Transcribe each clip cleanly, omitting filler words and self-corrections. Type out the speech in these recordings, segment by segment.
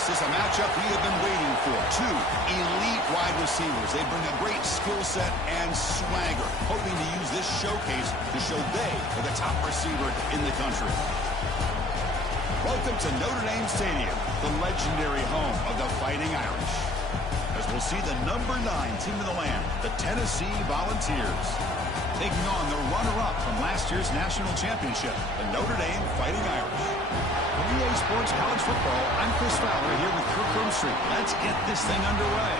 This is a matchup we have been waiting for. Two elite wide receivers. They bring a great skill set and swagger, hoping to use this showcase to show they are the top receiver in the country. Welcome to Notre Dame Stadium, the legendary home of the Fighting Irish. As we'll see the number 9 team in the land, the Tennessee Volunteers, taking on the runner-up from last year's national championship, the Notre Dame Fighting Irish. From EA Sports College Football, I'm Chris Fowler here with Kirk Broomstreet. Let's get this thing underway.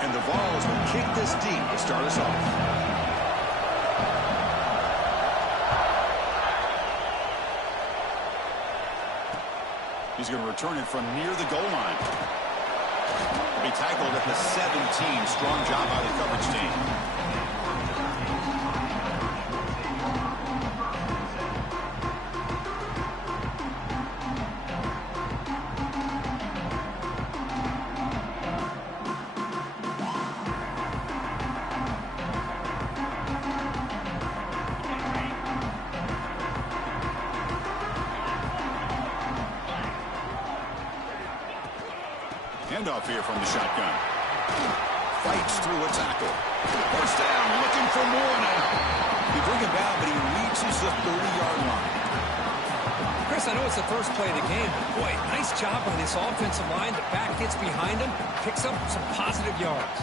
And the Vols will kick this deep to start us off. He's going to return it from near the goal line. He'll be tackled at the 17. Strong job by the coverage team. Handoff here from the shotgun. Fights through a tackle. First down, looking for more now. He bring him down, but he reaches the 30-yard line. Chris, I know it's the first play of the game, but boy, nice job on this offensive line. The back gets behind him, picks up some positive yards.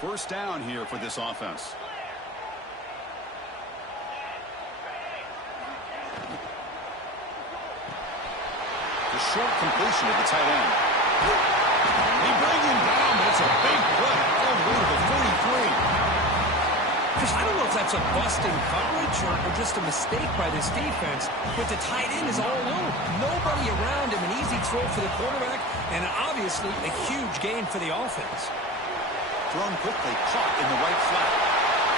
First down here for this offense. The short completion of the tight end. He brings him down, but it's a big play all the way to the 43. Chris, I don't know if that's a busting coverage or just a mistake by this defense, but the tight end is all alone. Nobody around him, an easy throw for the quarterback, and obviously a huge gain for the offense. Thrown quickly, caught in the right flat.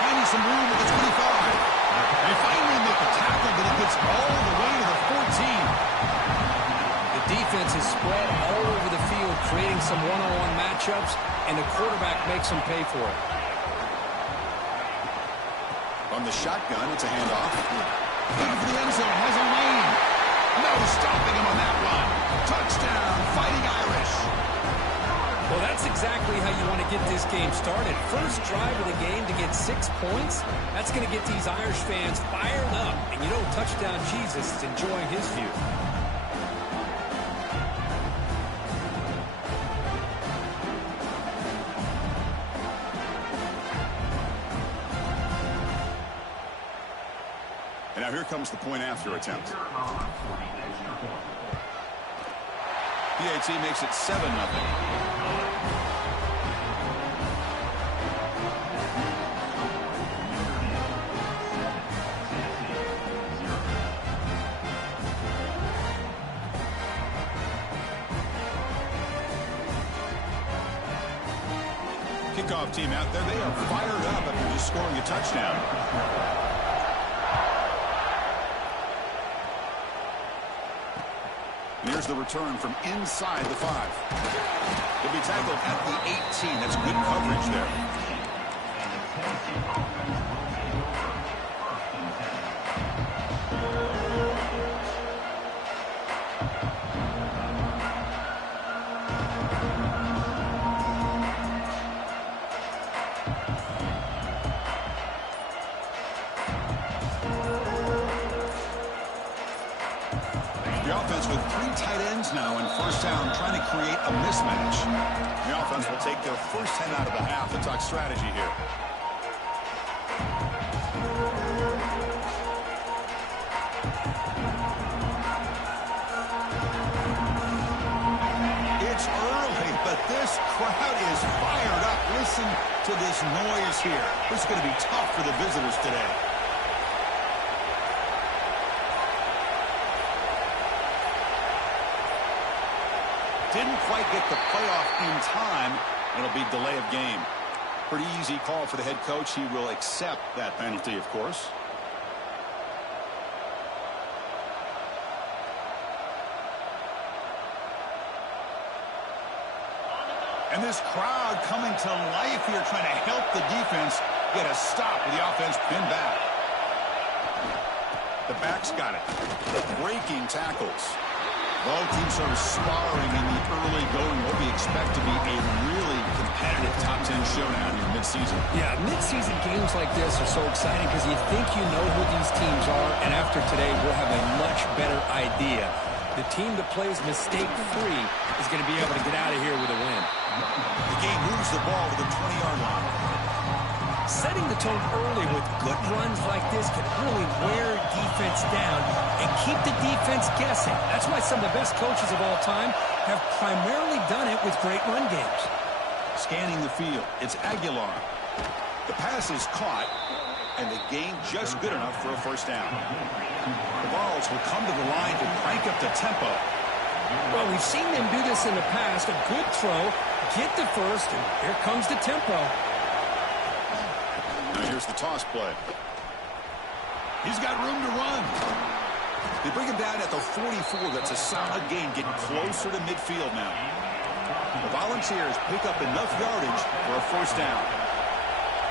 Finding some room at the 25. They finally make the tackle, but it gets all the way to the 14. The defense is spread all over the field, creating some one-on-one matchups, and the quarterback makes them pay for it. From the shotgun, it's a handoff. Headed for the end zone, has a lane. No stopping him on that one. Touchdown, Fighting Irish. Well, that's exactly how you want to get this game started. First drive of the game to get 6 points. That's going to get these Irish fans fired up. And you know, Touchdown Jesus is enjoying his view. And now here comes the point after attempt. PAT makes it 7-0. Kickoff team out there, they are fired up after just scoring a touchdown. And here's the return from inside the 5. He'll be tackled at the 18. That's good coverage there. With 3 tight ends now in first down, trying to create a mismatch. The offense will take their first 10 out of the half to talk strategy here. It's early, but this crowd is fired up. Listen to this noise here. This is going to be tough for the visitors today. Didn't quite get the playoff in time. It'll be delay of game. Pretty easy call for the head coach. He will accept that penalty, of course. And this crowd coming to life here, trying to help the defense get a stop with the offense pinned back. The back's got it. Breaking tackles. Both teams sort of sparring in the early going. What we expect to be a really competitive top 10 showdown in mid-season. Yeah, mid-season games like this are so exciting because you think you know who these teams are, and after today, we'll have a much better idea. The team that plays mistake-free is going to be able to get out of here with a win. The game moves the ball to the 20-yard line. Setting the tone early with good runs like this can really wear defense down and keep the defense guessing. That's why some of the best coaches of all time have primarily done it with great run games. Scanning the field, it's Aguilar. The pass is caught, and the gain just good enough for a first down. The Vols will come to the line to crank up the tempo. Well, we've seen them do this in the past. A good throw, get the first, and here comes the tempo. Now here's the toss play. He's got room to run. They bring him down at the 44. That's a solid gain, getting closer to midfield now. The Volunteers pick up enough yardage for a first down.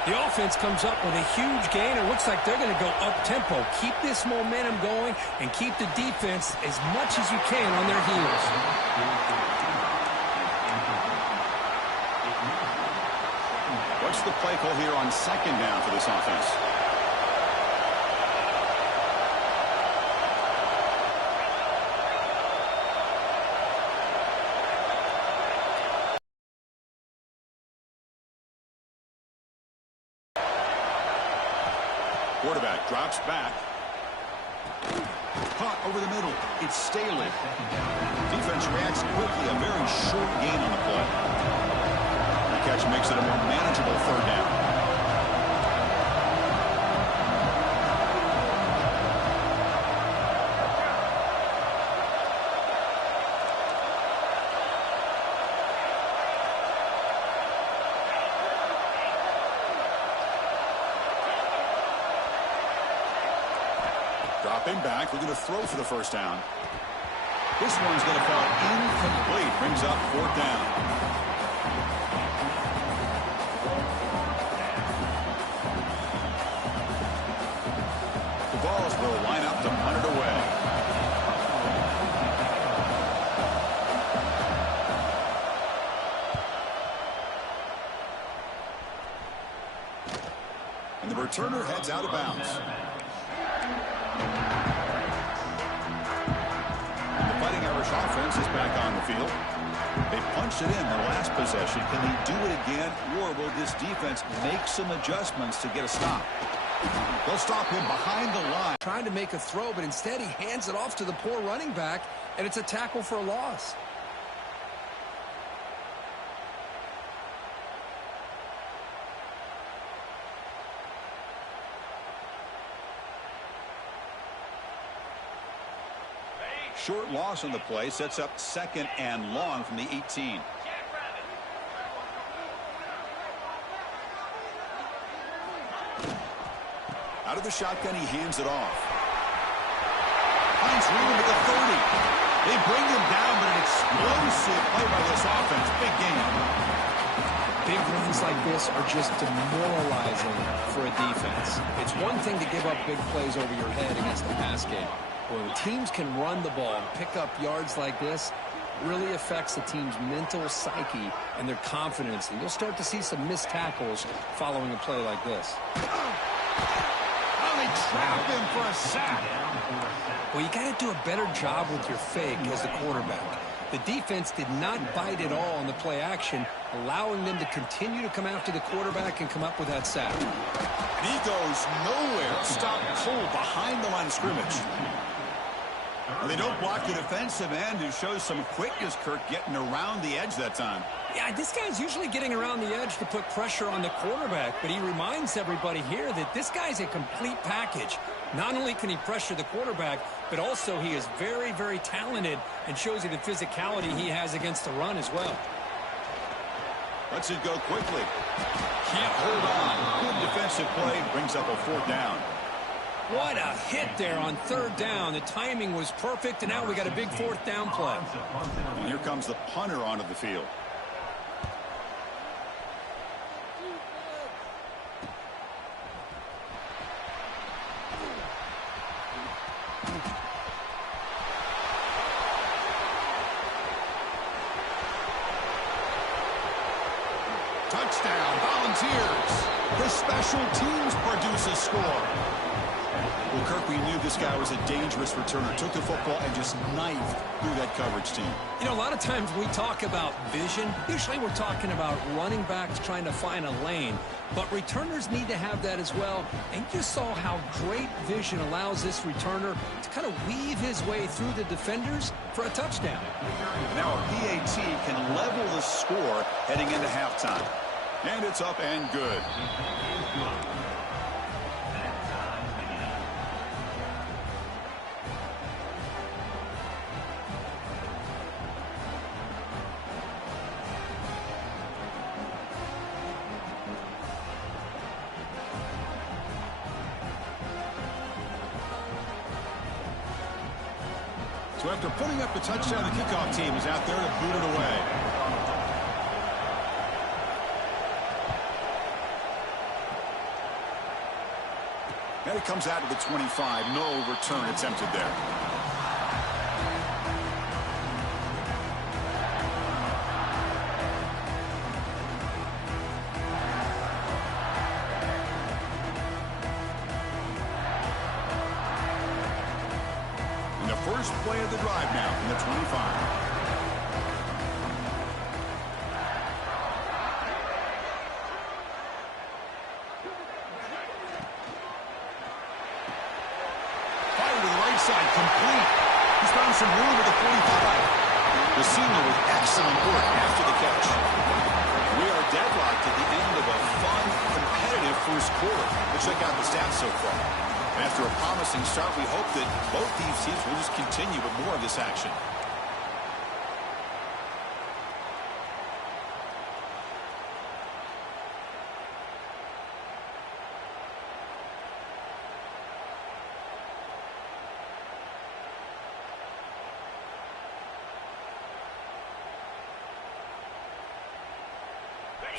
The offense comes up with a huge gain. It looks like they're going to go up-tempo. Keep this momentum going and keep the defense as much as you can on their heels. What's the play call here on second down for this offense? Quarterback drops back. Caught over the middle. It's Staley. Defense reacts quickly. A very short gain on the play. The catch makes it a more manageable third down. Dropping back, looking to throw for the first down. This one's going to fall incomplete. Brings up fourth down. The Vols will line up to punt it away. And the returner heads out of bounds. Offense is back on the field. They punched it in their last possession. Can they do it again, or will this defense make some adjustments to get a stop? They'll stop him behind the line. Trying to make a throw, but instead he hands it off to the poor running back, and it's a tackle for a loss. Short loss on the play, sets up second and long from the 18. Out of the shotgun, he hands it off. Finds room at the 30. They bring him down, but an explosive play by this offense. Big game. Big runs like this are just demoralizing for a defense. It's one thing to give up big plays over your head against the pass game. When teams can run the ball and pick up yards like this, really affects the team's mental psyche and their confidence. And you'll start to see some missed tackles following a play like this. Oh, they trap him for a sack. Well, you got to do a better job with your fake as the quarterback. The defense did not bite at all on the play action, allowing them to continue to come after the quarterback and come up with that sack. And he goes nowhere. Stop cold behind the line of scrimmage. Well, they don't block the defensive end, who shows some quickness, Kirk, getting around the edge that time. Yeah, this guy's usually getting around the edge to put pressure on the quarterback, but he reminds everybody here that this guy's a complete package. Not only can he pressure the quarterback, but also he is very, very talented and shows you the physicality he has against the run as well. Lets it go quickly. Can't hold on. Good defensive play. Brings up a 4th down. What a hit there on 3rd down. The timing was perfect, and now we got a big 4th down play. And here comes the punter onto the field. Touchdown, Volunteers. The special teams produce a score. Well, Kirk, we knew this guy was a dangerous returner. Took the football and just knifed through that coverage team. You know, a lot of times we talk about vision. Usually we're talking about running backs trying to find a lane. But returners need to have that as well. And you just saw how great vision allows this returner to kind of weave his way through the defenders for a touchdown. Now a PAT can level the score heading into halftime. And it's up and good. So after putting up the touchdown, the kickoff team is out there to boot it away. And it comes out to the 25. No return attempted there. First play of the drive now from the 25. Fire to the right side, complete. He's found some room at the 45. The senior with excellent work after the catch. We are deadlocked at the end of a fun, competitive first quarter. Let's check out the stats so far. After a promising start, we hope that both these teams will just continue with more of this action.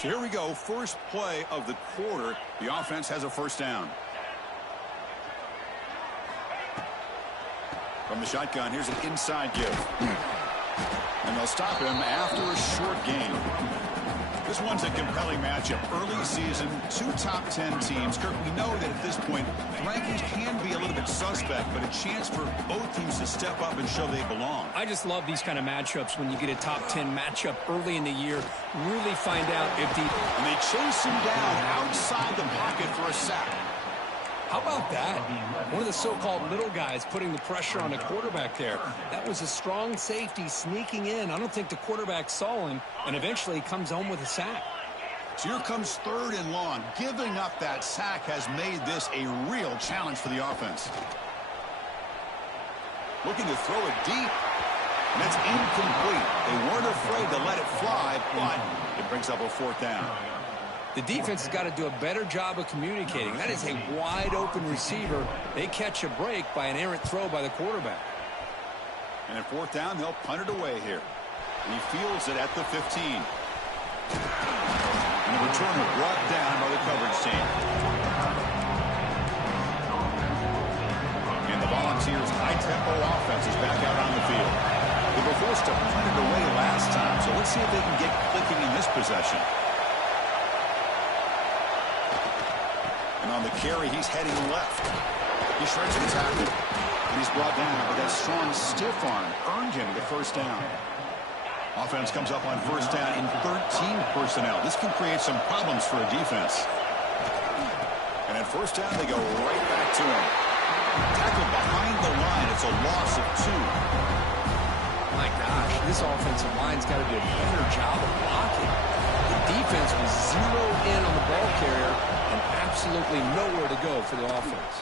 So here we go, first play of the quarter. The offense has a 1st down. From the shotgun, here's an inside give. And they'll stop him after a short gain. This one's a compelling matchup. Early season, 2 top 10 teams. Kirk, we know that at this point, rankings can be a little bit suspect, but a chance for both teams to step up and show they belong. I just love these kind of matchups when you get a top 10 matchup early in the year. Really find out if the... And they chase him down outside the pocket for a sack. How about that? One of the so-called little guys putting the pressure on the quarterback there. That was a strong safety sneaking in. I don't think the quarterback saw him, and eventually comes home with a sack. So here comes 3rd and long. Giving up that sack has made this a real challenge for the offense. Looking to throw it deep. And that's incomplete. They weren't afraid to let it fly, but it brings up a 4th down. The defense has got to do a better job of communicating. That is a wide-open receiver. They catch a break by an errant throw by the quarterback. And at 4th down, they'll punt it away here. He fields it at the 15. And the returner brought down by the coverage team. And the Volunteers' high-tempo offense is back out on the field. They were forced to punt it away last time, so let's see if they can get clicking in this possession. And on the carry, he's heading left. He shreds the tackle. And he's brought down, but that strong stiff arm earned him the 1st down. Offense comes up on 1st down in 13 personnel. This can create some problems for a defense. And at 1st down, they go right back to him. Tackled behind the line it's a loss of 2. My gosh, this offensive line's got to do a better job of blocking. The defense was zeroed in on the ball carrier and absolutely nowhere to go for the offense.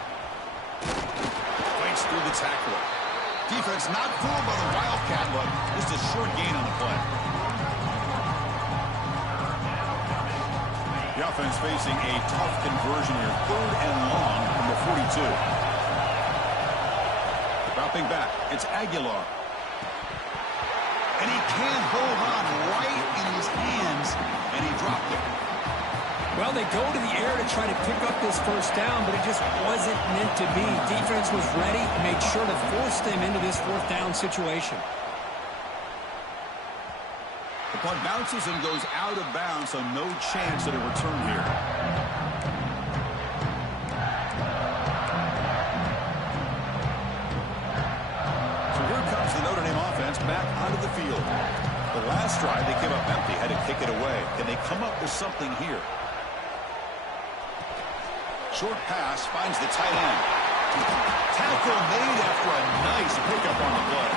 Fights through the tackler. Defense not fooled by the Wildcat look. Just a short gain on the play. The offense facing a tough conversion here. 3rd and long from the 42. Dropping back, it's Aguilar. And he can't hold on right in his hands, and he dropped it. Well, they go to the air to try to pick up this first down, but it just wasn't meant to be. Defense was ready and made sure to force them into this 4th down situation. The punt bounces and goes out of bounds, so no chance at a return here. So here comes the Notre Dame offense back onto the field. The last drive, they came up empty, had to kick it away. Can they come up with something here? Short pass finds the tight end. Tackle made after a nice pickup on the play.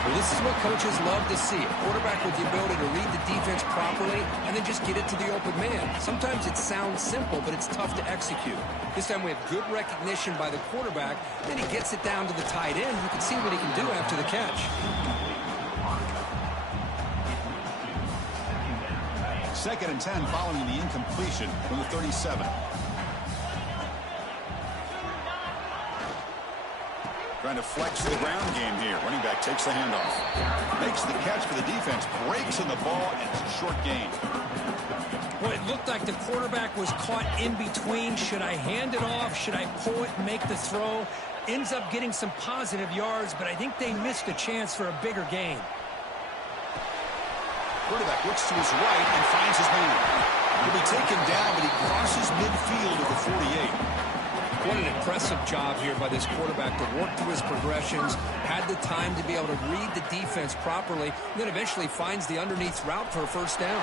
Well, this is what coaches love to see. A quarterback with the ability to read the defense properly and then just get it to the open man. Sometimes it sounds simple, but it's tough to execute. This time we have good recognition by the quarterback. Then he gets it down to the tight end. You can see what he can do after the catch. 2nd and 10 following the incompletion from the 37. Trying to flex the ground game here. Running back takes the handoff. Makes the catch for the defense. Breaks in the ball, and it's a short gain. Well, it looked like the quarterback was caught in between. Should I hand it off? Should I pull it and make the throw? Ends up getting some positive yards, but I think they missed a chance for a bigger gain. Quarterback looks to his right and finds his man. He'll be taken down, but he crosses midfield at the 48. What an impressive job here by this quarterback to work through his progressions, had the time to be able to read the defense properly, and then eventually finds the underneath route for a first down.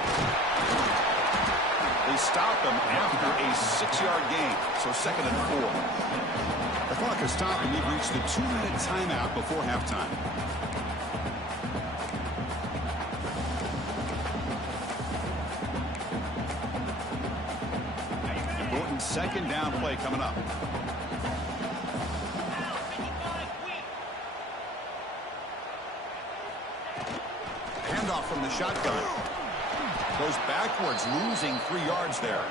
They stop him after a 6-yard gain, so 2nd and 4. The clock has stopped, and we've reached the 2-minute timeout before halftime. Important 2nd down play coming up. Handoff from the shotgun. Goes backwards, losing 3 yards there.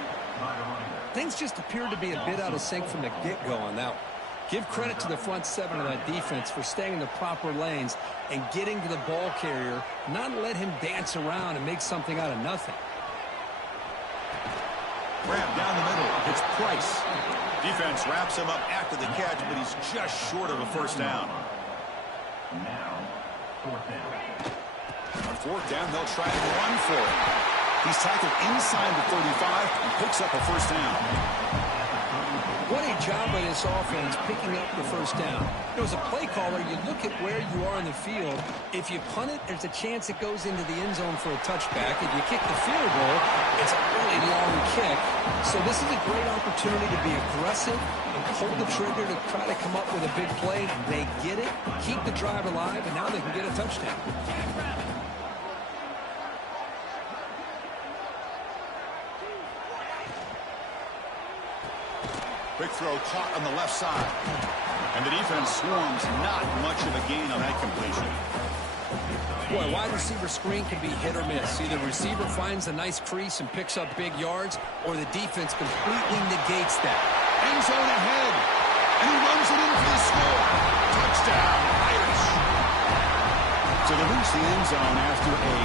Things just appeared to be a bit out of sync from the get-go on that one. Give credit to the front 7 of that defense for staying in the proper lanes and getting to the ball carrier, not let him dance around and make something out of nothing. Grab down the middle. It's Price. Defense wraps him up after the catch, but he's just short of a first down. Now, 4th down. On 4th down, they'll try and run for it. He's tackled inside the 35 and picks up a first down. What a job by this offense picking up the first down. As a play caller, you look at where you are in the field. If you punt it, there's a chance it goes into the end zone for a touchback. If you kick the field goal, it's a really long kick. So this is a great opportunity to be aggressive and pull the trigger to try to come up with a big play. They get it, keep the drive alive, and now they can get a touchdown. Quick throw caught on the left side. And the defense swarms, not much of a gain on that completion. Boy, wide receiver screen can be hit or miss. Either receiver finds a nice crease and picks up big yards, or the defense completely negates that. End zone ahead. And he runs it in for the score. Touchdown, Irish. So they reach the end zone after a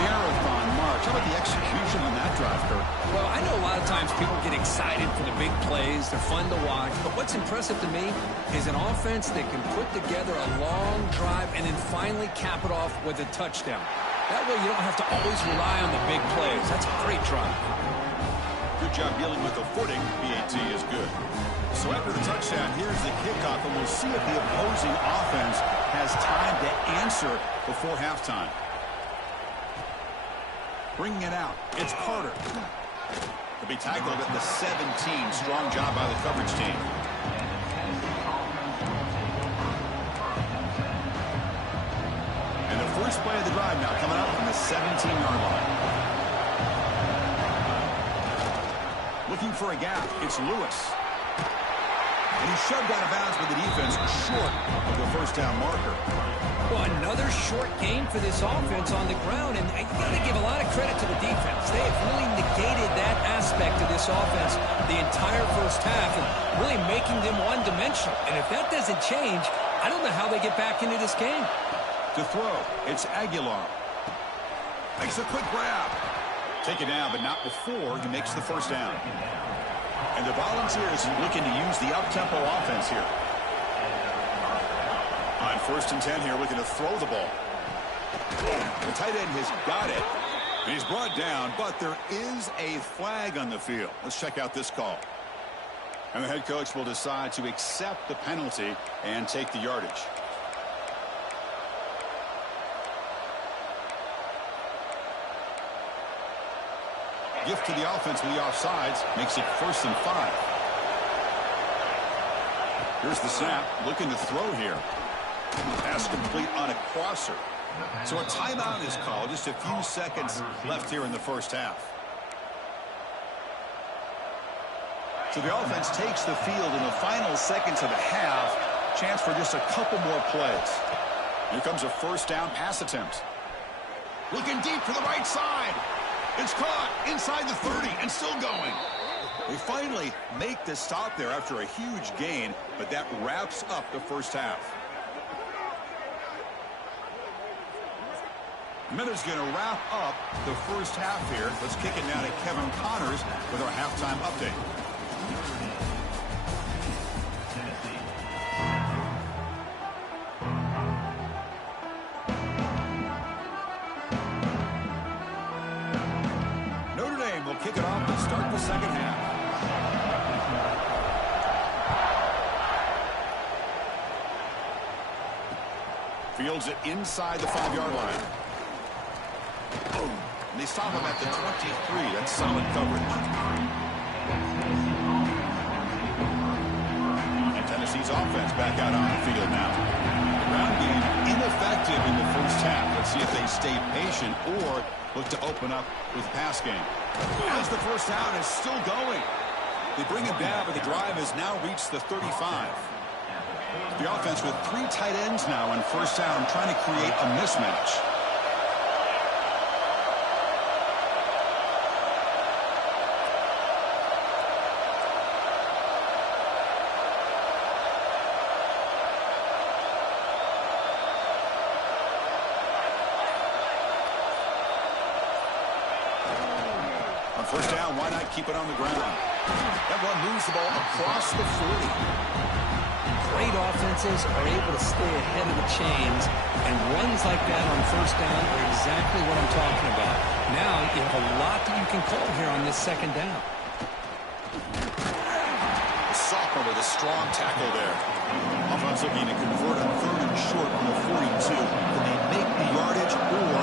marathon march. How about the execution on that drive, Kurt? Well, I know a lot of times people get excited for the big plays. They're fun to watch. But what's impressive to me is an offense that can put together a long drive and then finally cap it off with a touchdown. That way you don't have to always rely on the big plays. That's a great drive. Good job dealing with the footing. BAT is good. So after the touchdown, here's the kickoff, and we'll see if the opposing offense has time to answer before halftime. Bringing it out, it's Carter. He'll be tackled at the 17. Strong job by the coverage team. 17-yard line. Looking for a gap. It's Lewis. And he's shoved out of bounds with the defense short of the first down marker. Well, another short game for this offense on the ground, and you got to give a lot of credit to the defense. They have really negated that aspect of this offense the entire first half and really making them one-dimensional. And if that doesn't change, I don't know how they get back into this game. To throw, it's Aguilar. Makes a quick grab. Take it down, but not before he makes the first down. And the Volunteers looking to use the up-tempo offense here. On 1st and 10 here, looking to throw the ball. The tight end has got it. And he's brought down, but there is a flag on the field. Let's check out this call. And the head coach will decide to accept the penalty and take the yardage. Gift to the offense with the offsides makes it 1st and 5. Here's the snap, looking to throw here. Pass complete on a crosser. So a timeout is called. Just a few seconds left here in the first half. So the offense takes the field in the final seconds of the half. Chance for just a couple more plays. Here comes a first down pass attempt. Looking deep to the right side. It's caught inside the 30 and still going. They finally make the stop there after a huge gain, but that wraps up the first half. Minute's going to wrap up the first half here. Let's kick it now to Kevin Connors with our halftime update. Notre Dame will kick it off to start the second half. Fields it inside the 5-yard line. And they stop him at the 23. That's solid coverage. And Tennessee's offense back out on the field now. The ground game ineffective in the first half. Let's see if they stay patient or look to open up with the pass game. As the first down is still going. They bring him down, but the drive has now reached the 35. The offense with 3 tight ends now on first down, trying to create a mismatch. On first down, why not keep it on the ground? That one moves the ball across the 40. Great offenses are able to stay ahead of the chains, and runs like that on first down are exactly what I'm talking about. Now you have a lot that you can call here on this second down. The sophomore with a strong tackle there. Offense looking to convert on 3rd and short on the 42. Can they make the yardage or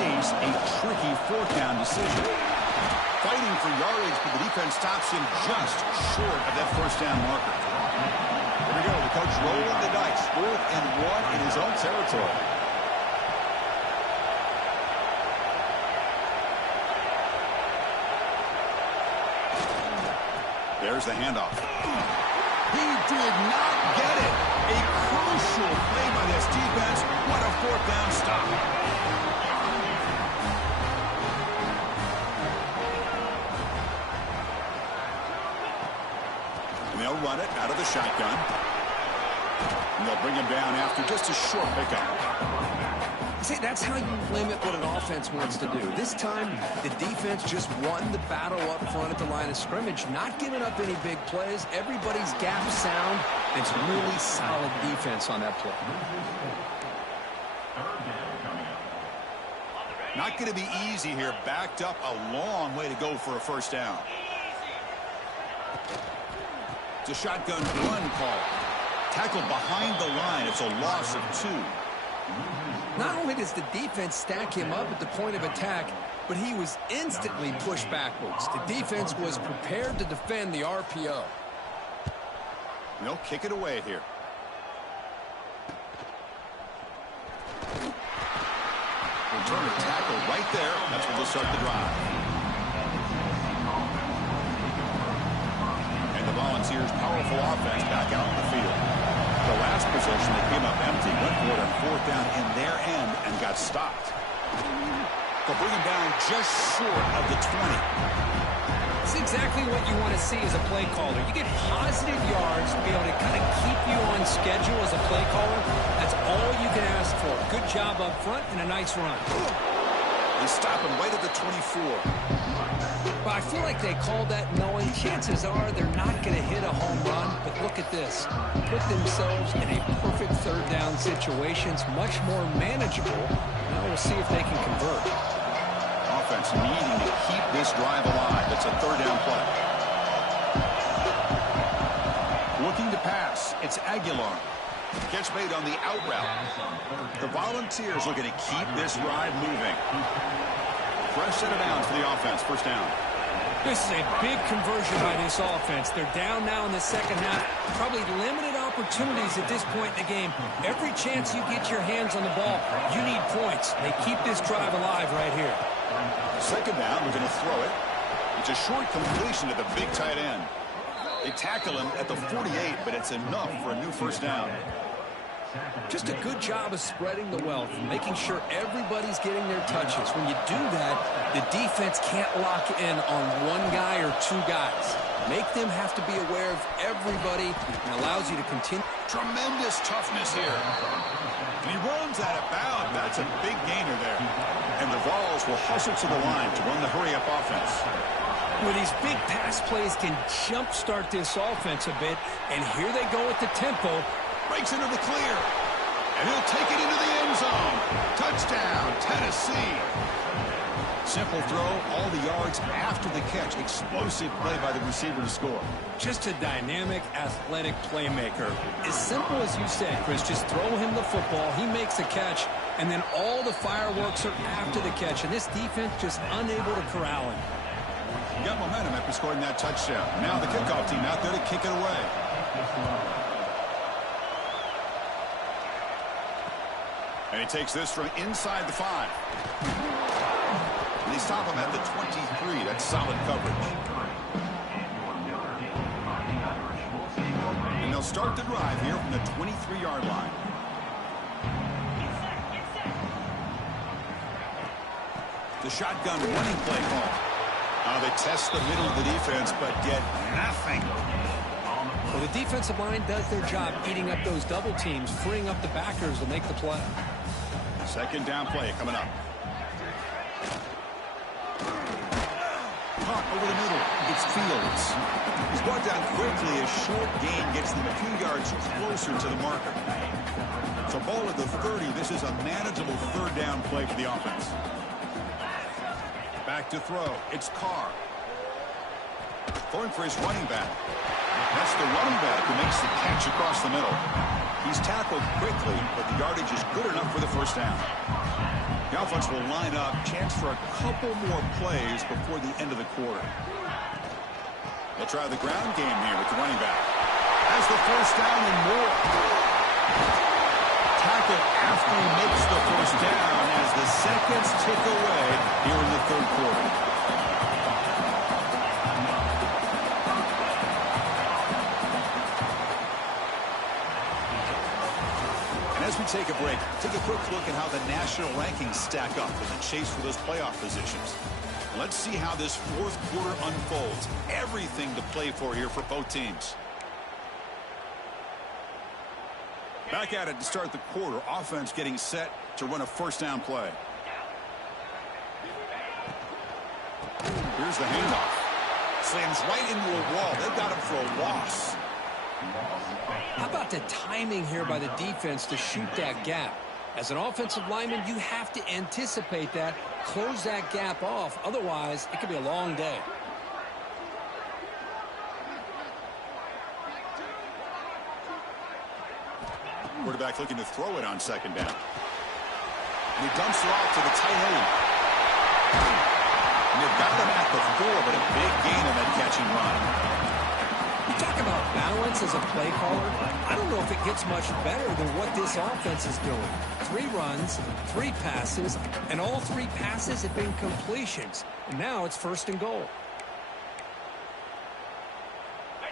face a tricky 4th down decision? Fighting for yardage, but the defense stops him just short of that first down marker. Here we go, the coach rolling the dice. 4th and 1 in his own territory. There's the handoff. He did not get it. A crucial play by this defense. What a 4th down stop. And they'll run it out of the shotgun. And they'll bring him down after just a short pickup. See, that's how you limit what an offense wants to do. This time, the defense just won the battle up front at the line of scrimmage, not giving up any big plays. Everybody's gap sound. It's really solid defense on that play. Not going to be easy here. Backed up a long way to go for a first down. It's a shotgun run call. Tackled behind the line. It's a loss of 2. Not only does the defense stack him up at the point of attack, but he was instantly pushed backwards. The defense was prepared to defend the RPO. They'll kick it away here. return a tackle right there. That's where they'll start the drive. And the Volunteers' powerful offense back out in the field. The last possession, they came up empty, went for it on fourth down in their end and got stopped. They'll bring him down just short of the 20. It's exactly what you want to see as a play caller. You get positive yards to be able to kind of keep you on schedule as a play caller. That's all you can ask for. Good job up front and a nice run. They stop him right at the 24. But I feel like they called that knowing chances are they're not going to hit a home run. But look at this. Put themselves in a perfect third down situation. It's much more manageable. Now we'll see if they can convert. Offense needing to keep this drive alive. It's a third down play. Looking to pass. It's Aguilar. Catch made on the out route. The Volunteers looking to keep this drive moving. Fresh set of downs for the offense. First down. This is a big conversion by this offense. They're down now in the second half. Probably limited opportunities at this point in the game. Every chance you get your hands on the ball, you need points. They keep this drive alive right here. Second down, we're going to throw it. It's a short completion to the big tight end. They tackle him at the 48, but it's enough for a new first down. Just a good job of spreading the wealth, making sure everybody's getting their touches. When you do that, the defense can't lock in on one guy or two guys. Make them have to be aware of everybody and allows you to continue. Tremendous toughness here. And he runs out of bounds. That's a big gainer there. And the Vols will hustle to the line to run the hurry-up offense. Well, these big pass plays can jumpstart this offense a bit. And here they go with the tempo. Breaks into the clear. And he'll take it into the end zone. Touchdown, Tennessee. Simple throw, all the yards after the catch. Explosive play by the receiver to score. Just a dynamic, athletic playmaker. As simple as you said, Chris, just throw him the football. He makes a catch, and then all the fireworks are after the catch. And this defense just unable to corral him. You got momentum after scoring that touchdown. Now the kickoff team out there to kick it away. And he takes this from inside the 5. And they stop him at the 23. That's solid coverage. And they'll start the drive here from the 23-yard line. The shotgun running play call. They test the middle of the defense, but get nothing. Well, the defensive line does their job eating up those double teams, freeing up the backers to make the play. Second down play coming up. Caught over the middle. It's Fields. He's brought down quickly. A short gain gets them a few yards closer to the marker. So ball at the 30. This is a manageable third down play for the offense. Back to throw. It's Carr. Throwing for his running back. That's the running back who makes the catch across the middle. He's tackled quickly, but the yardage is good enough for the first down. The offense will line up. Chance for a couple more plays before the end of the quarter. They'll try the ground game here with the running back. Has the first down and more. Tackle after he makes the first down as the seconds tick away here in the third quarter. As we take a break, take a quick look at how the national rankings stack up in the chase for those playoff positions. Let's see how this fourth quarter unfolds. Everything to play for here for both teams. Back at it to start the quarter. Offense getting set to run a first down play. Here's the handoff. Slams right into a wall. They've got him for a loss. How about the timing here by the defense to shoot that gap? As an offensive lineman, you have to anticipate that, close that gap off. Otherwise, it could be a long day. Quarterback looking to throw it on second down. And he dumps it off to the tight end. And they've got him at the 4, but a big gain on that catch and run. You talk about balance as a play caller. I don't know if it gets much better than what this offense is doing. 3 runs, 3 passes, and all 3 passes have been completions. And now it's 1st and goal.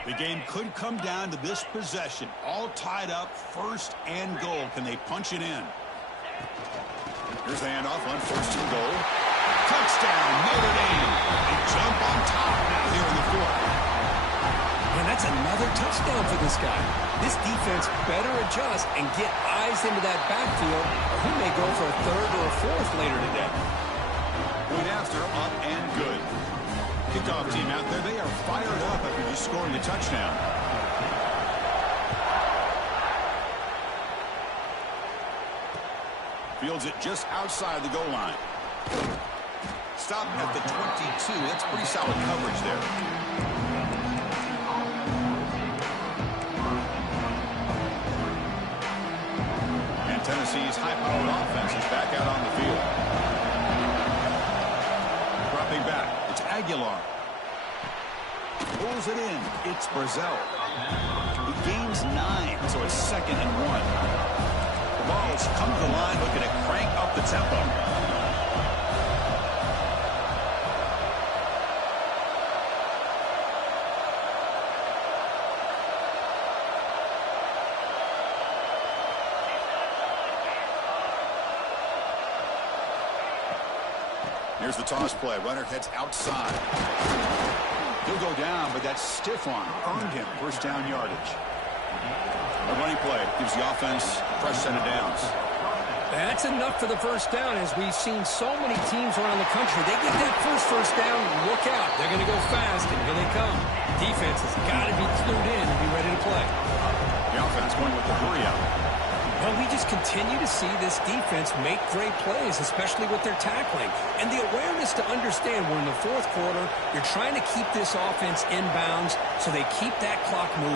The game could come down to this possession. All tied up, 1st and goal. Can they punch it in? Here's the handoff on 1st and goal. Touchdown, Notre Dame. They jump on top now here in the 4th. And that's another touchdown for this guy. This defense better adjust and get eyes into that backfield, or he may go for a 3rd or a 4th later today. Point after, up and good. Kickoff team out there, they are fired up after just scoring a touchdown. Fields it just outside the goal line. Stop at the 22. That's pretty solid coverage there. And Tennessee's high-powered offense is back out on the field. Dropping back. It's Aguilar. Pulls it in. It's Brazel. He gains 9, so it's 2nd and 1. The balls come to the line looking to crank up the tempo. Here's the toss play. Runner heads outside. He'll go down, but that stiff arm earned him 1st down yardage. A running play gives the offense a fresh set of downs. That's enough for the 1st down, as we've seen so many teams around the country. They get that first down, look out. They're going to go fast, and here they come. Defense has got to be clued in and be ready to play. The offense going with the hurry up. Well, we just continue to see this defense make great plays, especially with their tackling. And the awareness to understand we're in the 4th quarter, you're trying to keep this offense in bounds so they keep that clock moving.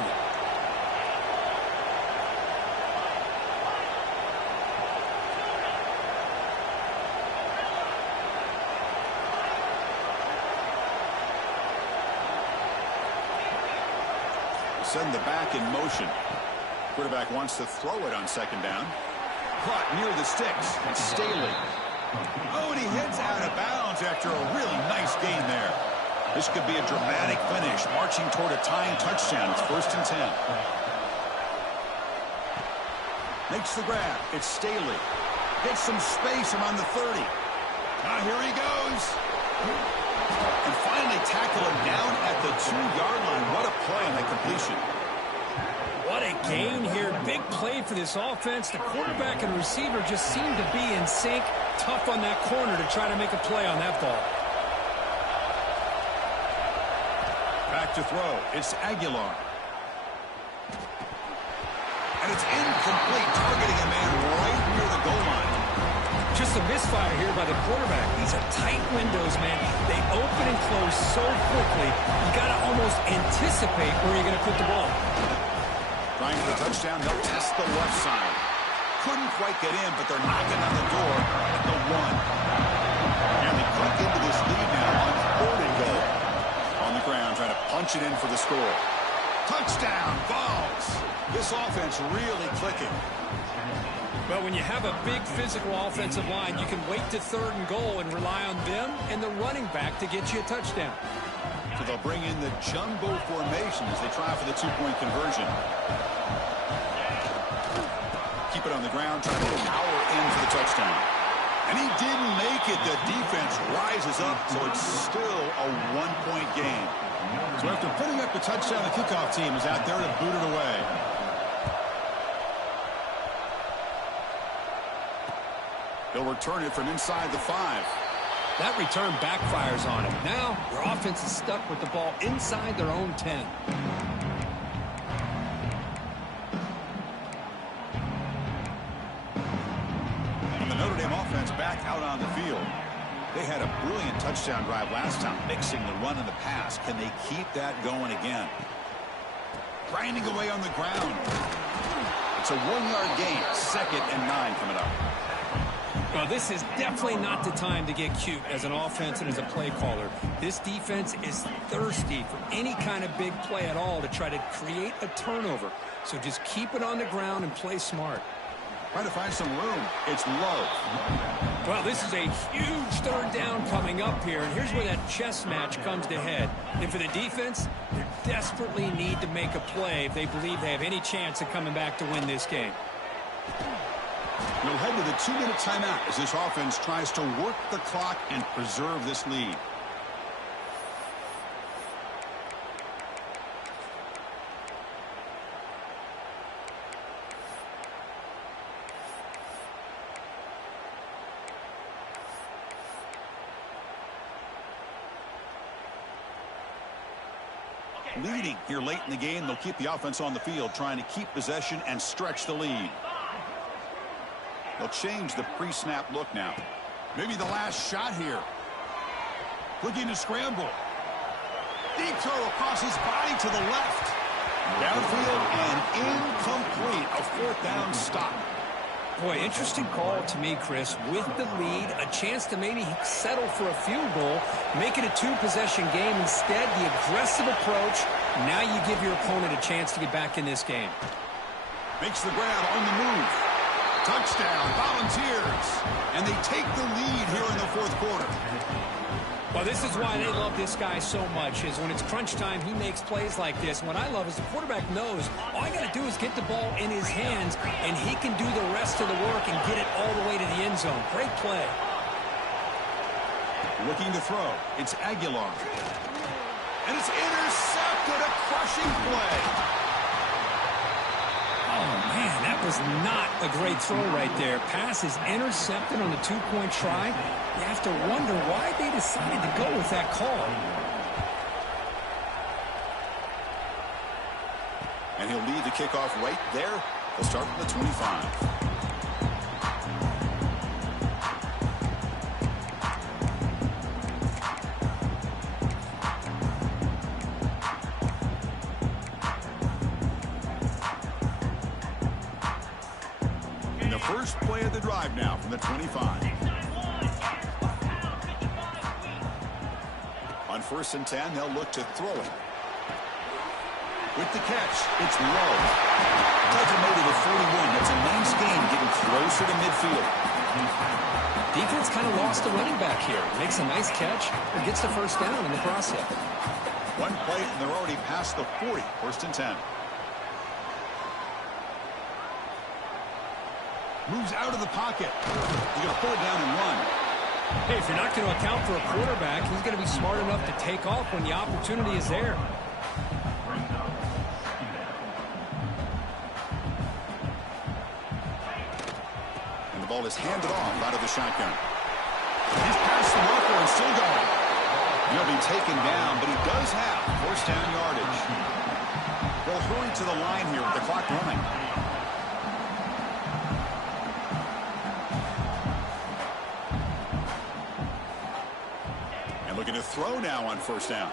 Send the back in motion. Quarterback wants to throw it on 2nd down. Caught near the sticks. It's Staley. Oh, and he heads out of bounds after a really nice gain there. This could be a dramatic finish, marching toward a tying touchdown. It's 1st and 10. Makes the grab. It's Staley. Gets some space around the 30. Now here he goes. And finally tackle him down at the 2-yard line. What a play on that completion. What a gain here. Big play for this offense. The quarterback and receiver just seem to be in sync. Tough on that corner to try to make a play on that ball. Back to throw. It's Aguilar. And it's incomplete, targeting a man right near the goal line. Just a misfire here by the quarterback. These are tight windows, man. They open and close so quickly, you got to almost anticipate where you're going to put the ball. Trying for the touchdown, they'll test the left side. Couldn't quite get in, but they're knocking on the door at the 1. And they crack into this lead now on 3rd and goal. On the ground, trying to punch it in for the score. Touchdown, Vols. This offense really clicking. But when you have a big physical offensive line, you can wait to 3rd and goal and rely on them and the running back to get you a touchdown. So they'll bring in the jumbo formation as they try for the 2-point conversion. Keep it on the ground, trying to power in for the touchdown. And he didn't make it. The defense rises up, so it's still a 1-point game. So after putting up the touchdown, the kickoff team is out there to boot it away. They'll return it from inside the 5. That return backfires on him. Now, their offense is stuck with the ball inside their own 10. And the Notre Dame offense back out on the field. They had a brilliant touchdown drive last time, mixing the run and the pass. Can they keep that going again? Grinding away on the ground. It's a 1-yard gain. 2nd and 9 coming up. Well, this is definitely not the time to get cute as an offense and as a play caller. This defense is thirsty for any kind of big play at all to try to create a turnover. So just keep it on the ground and play smart. Trying to find some room. It's low. Well, this is a huge third down coming up here, and here's where that chess match comes to head. And for the defense, they desperately need to make a play if they believe they have any chance of coming back to win this game. We'll head to the 2-minute timeout as this offense tries to work the clock and preserve this lead. Leading here late in the game, they'll keep the offense on the field, trying to keep possession and stretch the lead. They'll change the pre-snap look now. Maybe the last shot here. Looking to scramble. Deep throw across his body to the left. Downfield and incomplete. A fourth down stop. Boy, interesting call to me, Chris. With the lead, a chance to maybe settle for a field goal, make it a two-possession game. Instead, the aggressive approach. Now you give your opponent a chance to get back in this game. Makes the grab on the move. Touchdown, Volunteers. And they take the lead here in the fourth quarter. Well, this is why they love this guy so much, is when it's crunch time, he makes plays like this. And what I love is the quarterback knows all I got to do is get the ball in his hands, and he can do the rest of the work and get it all the way to the end zone. Great play. Looking to throw. It's Aguilar. And it's intercepted. A crushing play. Oh, man, that was not a great throw right there. Pass is intercepted on the two-point try. You have to wonder why they decided to go with that call. And he'll lead the kickoff right there. They'll start from the 25. First play of the drive now from the 25. On 1st and 10, they'll look to throw it. With the catch, it's low. Delta made it a 41. That's a nice gain, getting closer to midfield. Defense kind of lost the running back here. Makes a nice catch and gets the first down in the process. One play, and they're already past the 40. 1st and 10. Moves out of the pocket. He's going to pull it down and run. Hey, if you're not going to account for a quarterback, he's going to be smart enough to take off when the opportunity is there. And the ball is handed off out of the shotgun. He's past the marker and still going. He'll be taken down, but he does have first down yardage. They'll hurry to the line here with the clock running. Looking to throw now on first down.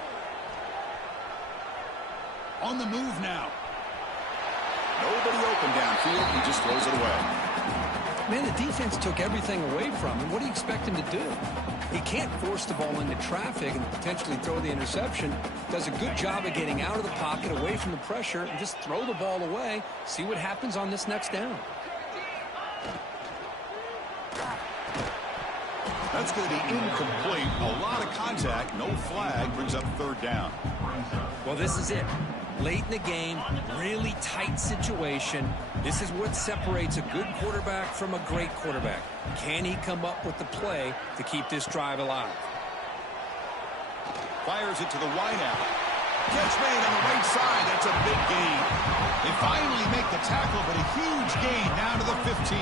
On the move now. Nobody open downfield. He just throws it away. Man, the defense took everything away from him. What do you expect him to do? He can't force the ball into traffic and potentially throw the interception. Does a good job of getting out of the pocket, away from the pressure, and just throw the ball away. See what happens on this next down. That's going to be incomplete. A lot of contact. No flag. Brings up third down. Well, this is it. Late in the game, really tight situation. This is what separates a good quarterback from a great quarterback. Can he come up with the play to keep this drive alive? Fires it to the wideout. Catch made on the right side. That's a big gain. They finally make the tackle, but a huge gain down to the 15.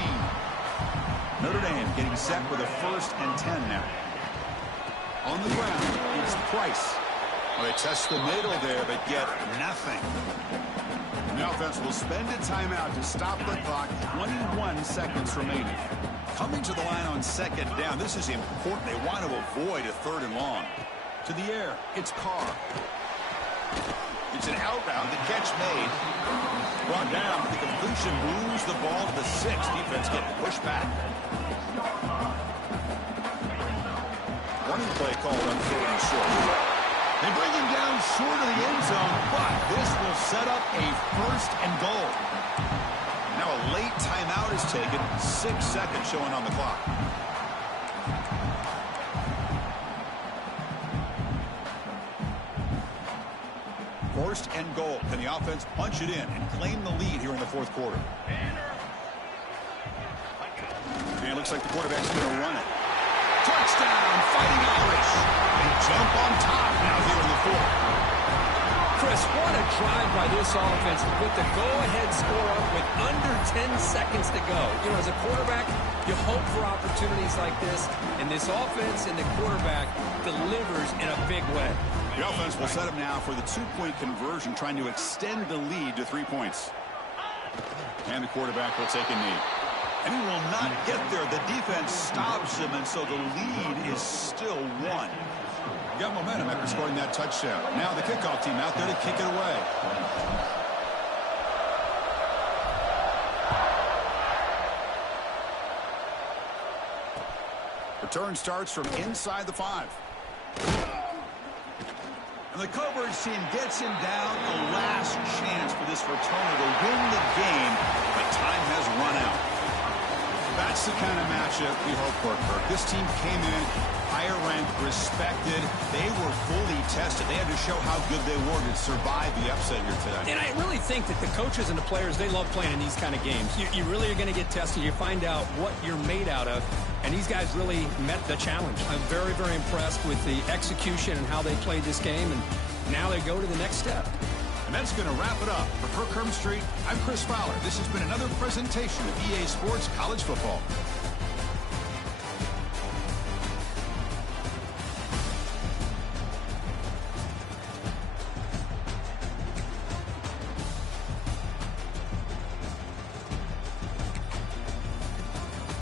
Notre Dame getting set with a 1st and 10 now. On the ground, it's Price. Well, they test the middle there, but get nothing. And the offense will spend a timeout to stop the clock. 21 seconds remaining. Coming to the line on 2nd down. This is important. They want to avoid a 3rd and long. To the air, it's Carr. It's an out route. The catch made. Brought down. The completion moves the ball to the 6. Defense getting pushed back. Running play called on 3rd and short. They bring him down short of the end zone, but this will set up a 1st and goal. Now a late timeout is taken. 6 seconds showing on the clock. 1st and goal. Can the offense punch it in and claim the lead here in the 4th quarter? And it looks like the quarterback's going to run it. Touchdown, Fighting Irish. They jump on top now here in the 4th. Chris, what a drive by this offense to put the go-ahead score up with under 10 seconds to go. You know, as a quarterback, you hope for opportunities like this, and this offense and the quarterback delivers in a big way. The offense will set up now for the 2-point conversion, trying to extend the lead to 3 points. And the quarterback will take a knee. And he will not get there. The defense stops him, and so the lead is still 1. Got momentum after scoring that touchdown. Now the kickoff team out there to kick it away. Return starts from inside the 5. And the coverage team gets him down. A last chance for this returner to win the game, but time has run out. That's the kind of matchup we hope for, Kirk. This team came in higher ranked, respected. They were fully tested. They had to show how good they were to survive the upset here today. And I really think that the coaches and the players, they love playing in these kind of games. You really are going to get tested. You find out what you're made out of. And these guys really met the challenge. I'm very, very impressed with the execution and how they played this game. And now they go to the next step. And that's going to wrap it up. For Kirk Street, I'm Chris Fowler. This has been another presentation of EA Sports College Football.